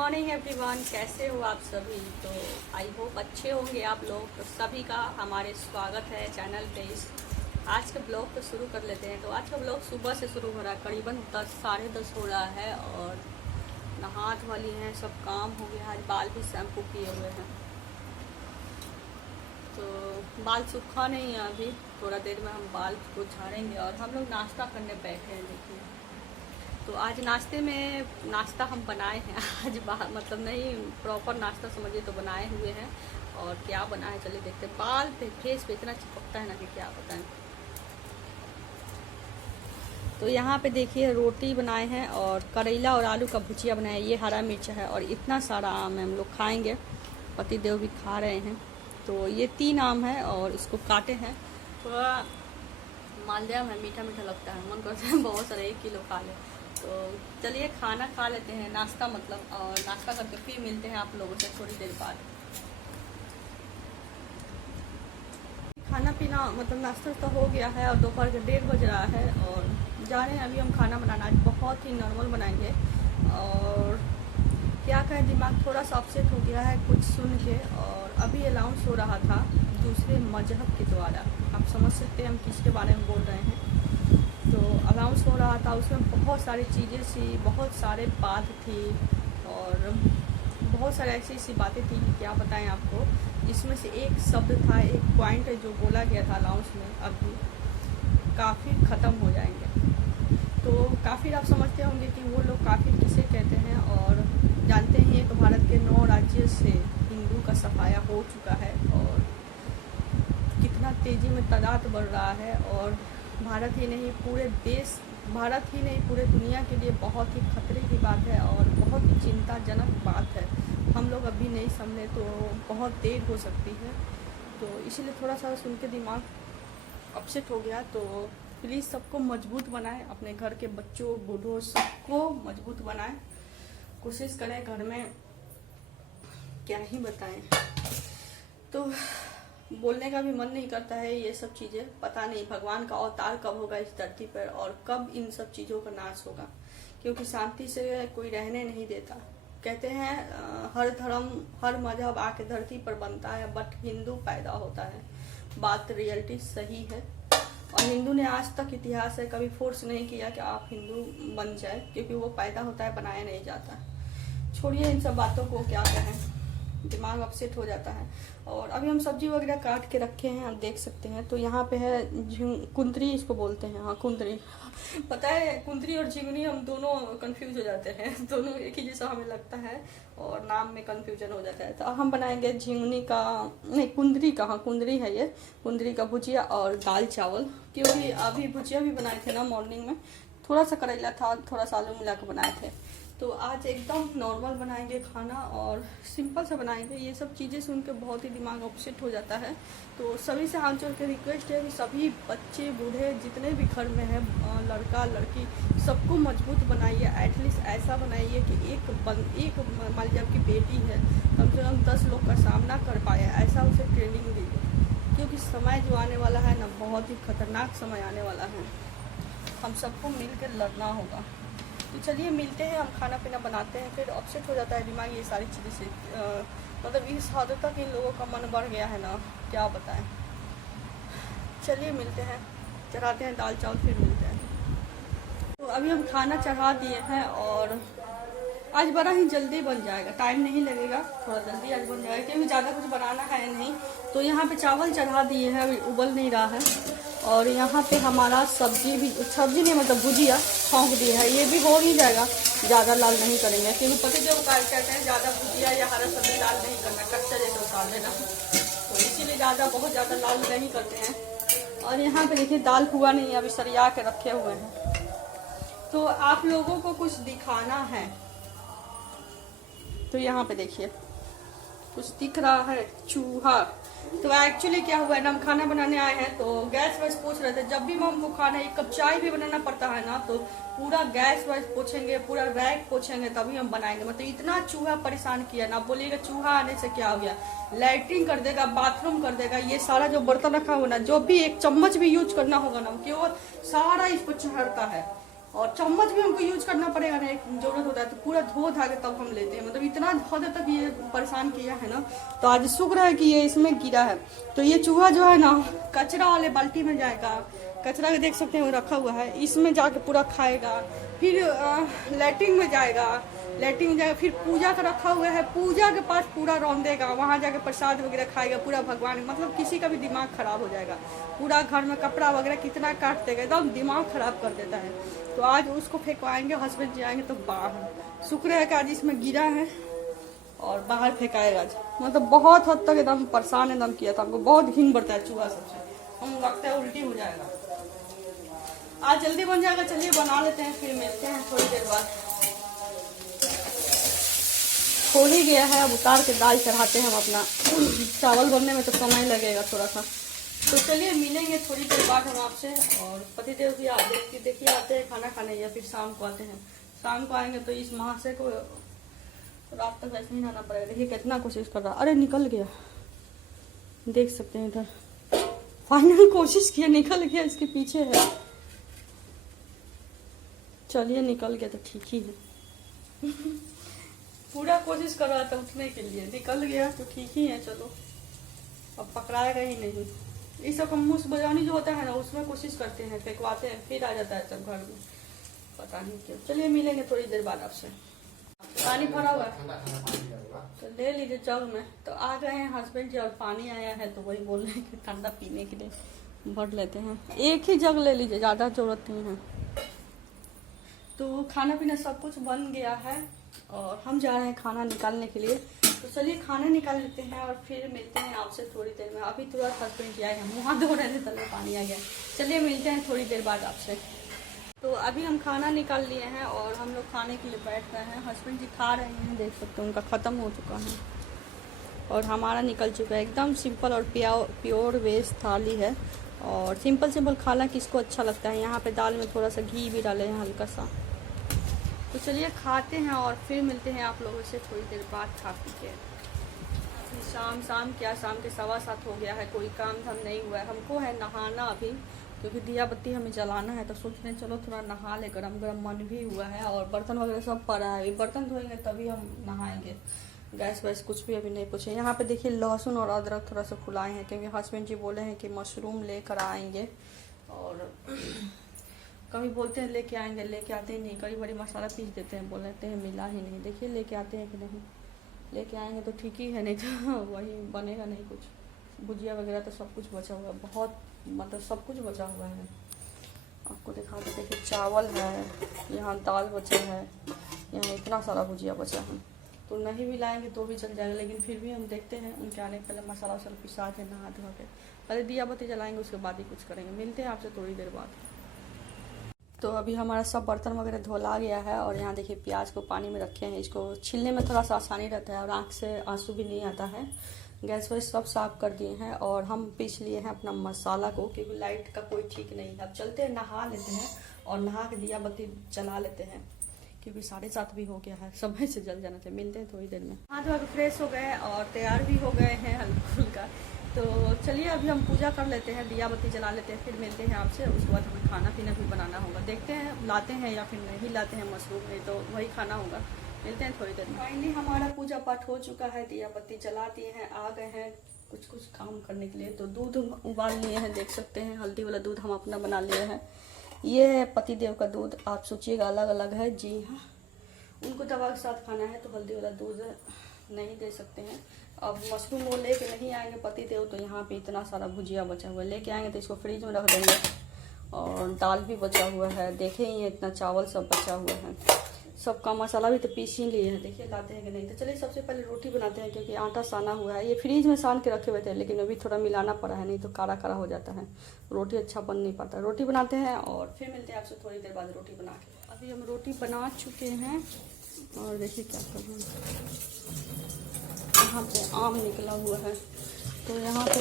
Morning everyone, कैसे हो आप सभी। तो आई होप अच्छे होंगे आप लोग। तो सभी का हमारे स्वागत है चैनल पे। इस आज के ब्लॉग को शुरू कर लेते हैं। तो आज का ब्लॉग सुबह से शुरू हो रहा है, करीबन 10 साढ़े 10 हो रहा है और नहात वाली हैं, सब काम हो गया। आज बाल भी शैम्पू किए हुए हैं, तो बाल सूखा नहीं है अभी, थोड़ा देर में हम बाल को झाड़ेंगे। और हम लोग नाश्ता करने बैठे हैं। देखिए, तो आज नाश्ता हम बनाए हैं। आज मतलब नहीं प्रॉपर नाश्ता समझिए, तो बनाए हुए हैं। और क्या बना है चलिए देखते हैं। बाल पे फेस पे इतना चिपकता है ना कि क्या बताएं। तो यहाँ पे देखिए रोटी बनाए हैं और करेला और आलू का भुजिया बनाया है। ये हरा मिर्च है और इतना सारा आम है, हम लोग खाएंगे। पति देव भी खा रहे हैं। तो ये 3 आम है और इसको काटे हैं। थोड़ा मालदेव है, मीठा मीठा लगता है, मन करता है बहुत सारे 1 किलो खा ले। तो चलिए खाना खा लेते हैं, नाश्ता मतलब, और नाश्ता करके फिर मिलते हैं आप लोगों से थोड़ी देर बाद। खाना पीना मतलब नाश्ता तो हो गया है और दोपहर के 1:30 बज रहा है और जा रहे हैं अभी हम खाना बनाना। आज बहुत ही नॉर्मल बनाएंगे। और क्या कहें, दिमाग थोड़ा सा अपसेट हो गया है कुछ सुन के। और अभी अनाउंस हो रहा था दूसरे मजहब के द्वारा, आप समझ सकते हैं हम किसके बारे में बोल रहे हैं। तो अनाउंस हो रहा था, उसमें बहुत सारी चीज़ें थी, बहुत सारे बात थी और बहुत सारे ऐसी ऐसी बातें थी कि क्या बताएं आपको। जिसमें से एक शब्द था, एक पॉइंट है जो बोला गया था अनाउंस में, अभी काफ़िर ख़त्म हो जाएंगे। तो काफ़िर आप समझते होंगे कि वो लोग काफ़िर किसे कहते हैं। और जानते ही हैं कि भारत के 9 राज्य से हिंदू का सफाया हो चुका है और कितना तेज़ी में तादाद बढ़ रहा है। और भारत ही नहीं पूरे दुनिया के लिए बहुत ही खतरे की बात है और बहुत ही चिंताजनक बात है। हम लोग अभी नहीं समझे तो बहुत देर हो सकती है। तो इसीलिए थोड़ा सा सुन के दिमाग अपसेट हो गया। तो प्लीज़ सबको मजबूत बनाएं, अपने घर के बच्चों बूढ़ों सबको मजबूत बनाएं। कोशिश करें घर में, क्या ही बताएं। तो बोलने का भी मन नहीं करता है ये सब चीज़ें। पता नहीं भगवान का अवतार कब होगा इस धरती पर और कब इन सब चीज़ों का नाश होगा, क्योंकि शांति से कोई रहने नहीं देता। कहते हैं हर धर्म हर मजहब आके धरती पर बनता है, बट हिंदू पैदा होता है। बात रियलिटी सही है। और हिंदू ने आज तक इतिहास है कभी फोर्स नहीं किया कि आप हिंदू बन जाए, क्योंकि वो पैदा होता है, बनाया नहीं जाता। छोड़िए इन सब बातों को, क्या कहें, दिमाग अपसेट हो जाता है। और अभी हम सब्जी वगैरह काट के रखे हैं, आप देख सकते हैं। तो यहाँ पे है कुंदरी, इसको बोलते हैं। हाँ, कुंदरी। पता है, कुंदरी और झिंगुनी हम दोनों कंफ्यूज हो जाते हैं। दोनों एक ही जैसा हमें लगता है और नाम में कंफ्यूजन हो जाता है। तो हम बनाएंगे झिंगुनी का, नहीं कुंदरी का, हाँ कुंदरी है ये, कुंदरी का भुजिया और दाल चावल। क्योंकि अभी भुजिया भी बनाए थे ना मॉर्निंग में, थोड़ा सा करेला था, थोड़ा सा आलू मिला के बनाए थे। तो आज एकदम नॉर्मल बनाएंगे खाना और सिंपल सा बनाएंगे। ये सब चीज़ें सुन के बहुत ही दिमाग अपसेट हो जाता है। तो सभी से हाथ जोड़ के रिक्वेस्ट है कि सभी बच्चे बूढ़े जितने भी घर में हैं, लड़का लड़की, सबको मजबूत बनाइए। एटलीस्ट ऐसा बनाइए कि एक मान लीजिए आपकी बेटी है, कम से कम 10 लोग का सामना कर पाए, ऐसा उसे ट्रेनिंग दीजिए। क्योंकि समय जो आने वाला है ना, बहुत ही खतरनाक समय आने वाला है। हम सबको मिल कर लड़ना होगा। तो चलिए मिलते हैं, हम खाना पीना बनाते हैं। फिर अपसेट हो जाता है दिमाग ये सारी चीज़ें से। मतलब इस हद तक इन लोगों का मन बढ़ गया है ना, क्या बताएं। चलिए मिलते हैं, चढ़ाते हैं दाल चावल, फिर मिलते हैं। तो अभी हम खाना चढ़ा दिए हैं और आज बड़ा ही जल्दी बन जाएगा, टाइम नहीं लगेगा, थोड़ा जल्दी आज बन जाएगा क्योंकि ज़्यादा कुछ बनाना है नहीं। तो यहाँ पे चावल चढ़ा दिए हैं, अभी उबल नहीं रहा है। और यहाँ पे हमारा सब्जी नहीं मतलब भुजिया छौंक दी है, ये भी हो ही जाएगा। ज़्यादा लाल नहीं करेंगे क्योंकि पति देव कहते हैं ज़्यादा भुजिया या हरा सब्जी लाल नहीं करना, कच्चा जैसे उतार देना। तो इसीलिए बहुत ज़्यादा लाल नहीं करते हैं। और यहाँ पे देखिए दाल हुआ नहीं, अभी सरिया के रखे हुए हैं। तो आप लोगों को कुछ दिखाना है, तो यहाँ पे देखिए कुछ दिख रहा है, चूहा। तो एक्चुअली क्या हुआ है ना, हम खाना बनाने आए हैं तो गैस वैस पोछ रहे थे। जब भी हमको खाना, 1 कप चाय भी बनाना पड़ता है ना, तो पूरा गैस वैस पोछेंगे, पूरा रैक पोछेंगे, तभी हम बनाएंगे। मतलब इतना चूहा परेशान किया ना, बोलिएगा चूहा आने से क्या हो गया, लैट्रिन कर देगा, बाथरूम कर देगा। ये सारा जो बर्तन रखा हुआ ना, जो भी 1 चम्मच भी यूज करना होगा ना, केवल सारा इस पर चढ़ता है। और चम्मच भी हमको यूज करना पड़ेगा ना, एक जरूरत होता है तो पूरा धो धा के तब हम लेते हैं। मतलब इतना हद तक ये परेशान किया है ना। तो आज शुक्र है कि ये इसमें गिरा है। तो ये चूहा जो है ना कचरा वाले बाल्टी में जाएगा, कचरा देख सकते हैं वो रखा हुआ है, इसमें जाके पूरा खाएगा, फिर लैट्रिन में जाएगा, लैट्रिन में जाएगा, फिर पूजा का रखा हुआ है, पूजा के पास पूरा रौंदेगा, वहाँ जाके प्रसाद वगैरह खाएगा, पूरा भगवान, मतलब किसी का भी दिमाग खराब हो जाएगा। पूरा घर में कपड़ा वगैरह कितना काट देगा, एकदम दिमाग खराब कर देता है। तो आज उसको फेंकवाएंगे, हस्बैंड जी आएंगे तो बाहर। शुक्र है कि आज इसमें गिरा है और बाहर फेंकाएगा आज। मतलब बहुत हद तक एकदम परेशान एकदम किया था हमको, बहुत घिन बढ़ता है चूहा सबसे, हम लगता है उल्टी हो जाएगा। आज जल्दी बन जाएगा, चलिए बना लेते हैं, फिर मिलते हैं थोड़ी देर बाद। हो ही गया है, अब उतार के दाल चढ़ाते हैं हम अपना। चावल बनने में तो समय लगेगा थोड़ा सा, तो चलिए मिलेंगे थोड़ी देर बाद हम आपसे। और पतिदेव भी देखिए आते हैं खाना खाने, या फिर शाम को आते हैं। शाम को आएंगे तो इस महाशय को रात तक वैसे ही रहना पड़ेगा। देखिए कितना कोशिश कर रहा, अरे निकल गया, देख सकते हैं इधर, फाइनल कोशिश किया, निकल गया, इसके पीछे है। चलिए निकल गया तो ठीक ही है। पूरा कोशिश कर रहा था उठने के लिए, निकल गया तो ठीक ही है। चलो अब पकड़ाएगा ही नहीं। इस सब मूस बजानी जो होता है ना, उसमें कोशिश करते हैं, फेंकवाते हैं, फिर आ जाता है सब घर में, पता नहीं क्यों। चलिए मिलेंगे थोड़ी देर बाद आपसे। पानी भरा हुआ तो ले लीजिए जग में। तो आ गए हैं हस्बैंड जी और पानी आया है तो वही बोल रहे हैं कि ठंडा पीने के लिए भर लेते हैं। एक ही जग ले लीजिए, ज़्यादा जरूरत नहीं है। तो खाना पीना सब कुछ बन गया है और हम जा रहे हैं खाना निकालने के लिए। तो चलिए खाना निकाल लेते हैं और फिर मिलते हैं आपसे थोड़ी देर में। अभी तुरंत हस्बैंड जी आए हैं, मुँह हाथ धो रहे थे तले पानी आ गया। चलिए मिलते हैं थोड़ी देर बाद आपसे। तो अभी हम खाना निकाल लिए हैं और हम लोग खाने के लिए बैठ गए हैं। हस्बैंड जी खा रहे हैं, देख सकते हैं उनका ख़त्म हो चुका है और हमारा निकल चुका है। एकदम सिंपल और प्योर वेज थाली है। और सिंपल खाना किसको अच्छा लगता है। यहाँ पे दाल में थोड़ा सा घी भी डाले हैं हल्का सा। तो चलिए खाते हैं और फिर मिलते हैं आप लोगों से थोड़ी देर बाद खा पी के। शाम क्या, शाम के 7:15 हो गया है, कोई काम धाम नहीं हुआ है। हमको है नहाना अभी, क्योंकि दिया बत्ती हमें जलाना है। तो सोच रहे चलो थोड़ा नहा ले, गरम गरम मन भी हुआ है और बर्तन वगैरह सब पड़ा है। बर्तन धोएंगे तभी हम नहाएंगे। गैस वैस कुछ भी अभी नहीं पूछे। यहाँ पे देखिए लहसुन और अदरक थोड़ा सा फुलाए हैं, क्योंकि हस्बैंड जी बोले हैं कि मशरूम लेकर आएंगे। और कभी बोलते हैं लेके आएंगे, लेके आते ही नहीं। कई बड़ी मसाला पीस देते हैं, बोल देते हैं मिला ही नहीं। देखिए लेके आते हैं कि नहीं, लेके आएंगे तो ठीक ही है, नहीं तो वही बनेगा नहीं कुछ। भुजिया वगैरह तो सब कुछ बचा हुआ है, बहुत मतलब सब कुछ बचा हुआ है। आपको दिखा दे, देखिए चावल है, यहाँ दाल बचा है, यहाँ इतना सारा भुजिया बचा है। तो नहीं भी लाएंगे तो भी चल जाएगा, लेकिन फिर भी हम देखते हैं उनके आने पहले मसाला वसाला पिसा के नहा धो के पहले दिया बत्ती जलाएंगे, उसके बाद ही कुछ करेंगे। मिलते हैं आपसे थोड़ी देर बाद। तो अभी हमारा सब बर्तन वगैरह धोला गया है और यहाँ देखिए प्याज को पानी में रखे हैं। इसको छीलने में थोड़ा सा आसानी रहता है और आँख से आंसू भी नहीं आता है। गैस वैस सब साफ कर दिए हैं और हम पीस लिए हैं अपना मसाला को, क्योंकि लाइट का कोई ठीक नहीं है। अब चलते हैं नहा लेते हैं और नहा के दिया बत्ती जला लेते हैं, क्योंकि 7:30 भी हो गया है, समय से जल जाना चाहिए। मिलते हैं थोड़ी देर में। हाथ धो के फ्रेश हो गए और तैयार भी हो गए हैं हल्का फुल्का। तो चलिए अभी हम पूजा कर लेते हैं, दिया बत्ती जला लेते हैं, फिर मिलते हैं आपसे। उसके बाद हमें खाना पीना भी बनाना होगा, देखते हैं लाते हैं या फिर नहीं लाते हैं मशरूम, नहीं तो वही खाना होगा। मिलते हैं थोड़ी देर में। फाइनली हमारा पूजा पाठ हो चुका है, दिया बत्ती जला दिए हैं, आ गए हैं कुछ काम करने के लिए। तो दूध उबाल लिए हैं, देख सकते हैं हल्दी वाला दूध हम अपना बना लिए हैं। ये है पतिदेव का दूध, आप सोचिएगा अलग अलग है। जी हाँ, उनको दवा के साथ खाना है तो हल्दी वाला दूध नहीं दे सकते हैं। अब मशरूम वो लेके नहीं आएंगे पति देव, तो यहाँ पे इतना सारा भुजिया बचा हुआ है। लेके आएंगे तो इसको फ्रिज में रख देंगे। और दाल भी बचा हुआ है, देखे ही इतना चावल सब बचा हुआ है। सबका मसाला भी तो पीस ही लिए हैं, देखिए लाते हैं कि नहीं। तो चलिए सबसे पहले रोटी बनाते हैं, क्योंकि आटा साना हुआ है। ये फ्रिज में सान के रखे हुए थे, लेकिन अभी थोड़ा मिलाना पड़ा है, नहीं तो काला काला हो जाता है, रोटी अच्छा बन नहीं पाता। रोटी बनाते हैं और फिर मिलते हैं आपसे थोड़ी देर बाद रोटी बना के। अभी हम रोटी बना चुके हैं और देखिए क्या कर रहे हैं। यहाँ पे आम निकला हुआ है, तो यहाँ पे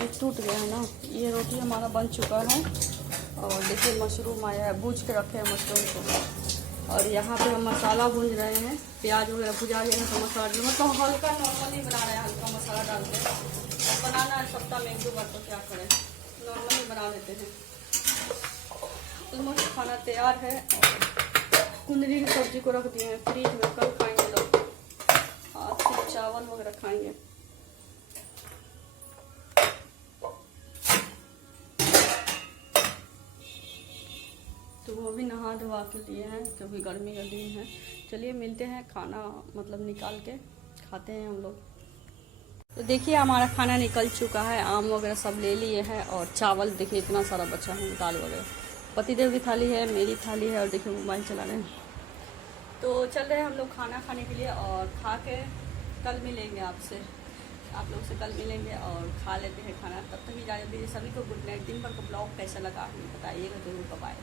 ये टूट गया है ना। ये रोटी हमारा बन चुका है और देखिए मशरूम आया है, भूज के रखे हैं मशरूम को। और यहाँ पे हम मसाला भूज रहे हैं, प्याज वगैरह भुजा गया है तो मसाला मतलब हल्का नॉर्मली बना रहे हैं, हल्का मसाला डाल के। बनाना है सप्ताह में 1-2 बार, तो क्या करें, नॉर्मली बना लेते हैं। ऑलमोस्ट खाना तैयार है। कुंदरी की सब्जी को रख दिए हैं फ्रिज में, कल खाएंगे लोग। आज सिर्फ चावल वगैरह खाएंगे। तो वो भी नहा धोवा के लिए हैं क्योंकि गर्मी का दिन है। चलिए मिलते हैं, खाना मतलब निकाल के खाते हैं हम लोग। तो देखिए हमारा खाना निकल चुका है, आम वगैरह सब ले लिए हैं और चावल देखिए इतना सारा बचा है, दाल वगैरह। पतिदेव की थाली है, मेरी थाली है और देखिए मोबाइल चला रहे हैं। तो चल रहे हैं हम लोग खाना खाने के लिए और खा के कल मिलेंगे आपसे, आप लोग से कल मिलेंगे और खा लेते हैं खाना। तब तक इजाज़त दीजिए सभी को, गुड नाइट। दिन भर का ब्लॉग कैसा लगा बताइएगा जरूर। बाय।